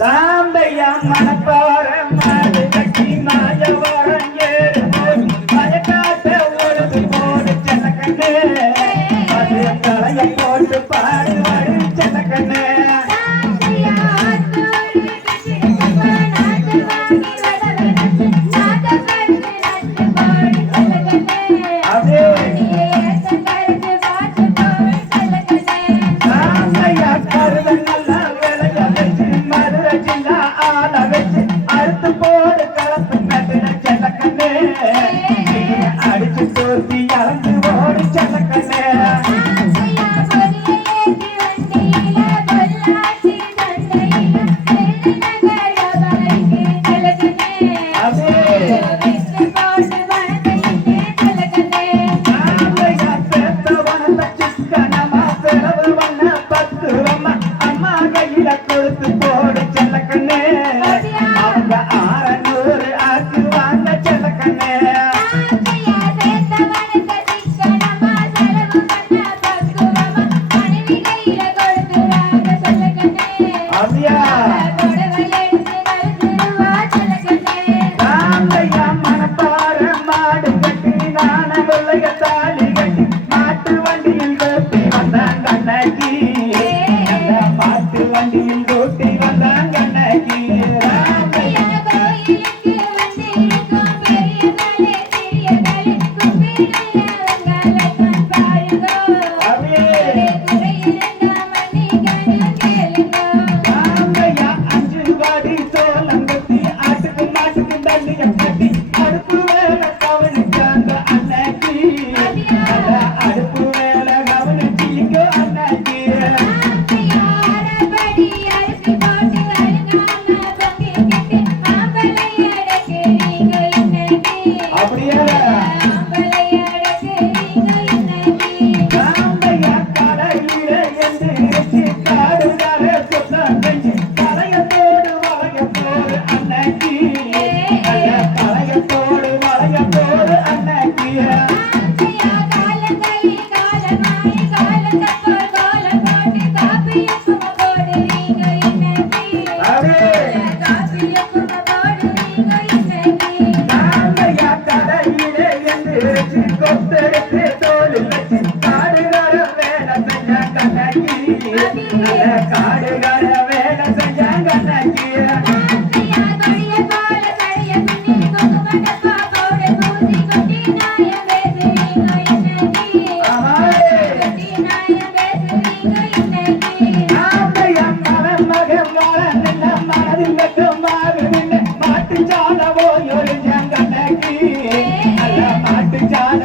தாந்தையா மனப்பார மாடு கட்டி மாயவரம் ஏறு போய் மயக்காட்ட ஒழுது போடு செல்லக்கண்ணே அது தலைய போட்டு பாடு வாடு செல்லக்கண்ணே அடிச்சு தோத்தி இறந்து ஓடி செல்லக்கண்ணே அம்மா கையில கொடுத்து போடு செல்லக்கண்ணே அவங்க 600 ஆக்கு வாங்க செல்லக்கண்ணே வண்டியில் ரோட்டி வந்தான் கண்ணகி அஞ்சு வாடி சோளங்கத்தி ஆட்டுக்கு மாட்டுக்கு தண்ணிய கட்டி அடுப்பு வேலை கவனிச்சாங்க அண்ணகி அடுப்பு வேலை கவனிச்சிங்க அண்ணகி காடுகார வேலை செஞ்சாங்க மனதில் மாட்டு சால போய் மாட்டு சால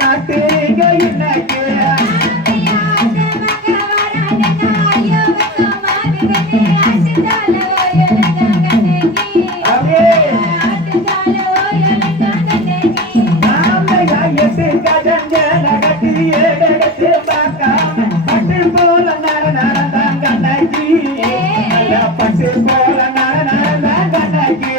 காட்டுறீங்க இன்னைக்கு பட்டு போல நடந்தான் கண்ணகி பட்டு போல நடந்தான் கண்ணகி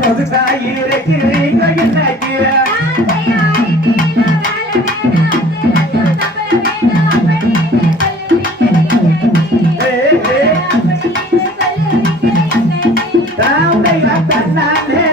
சொகுசாயி இருக்கிறீங்க இன்னைக்கு தாமையா தன்னானே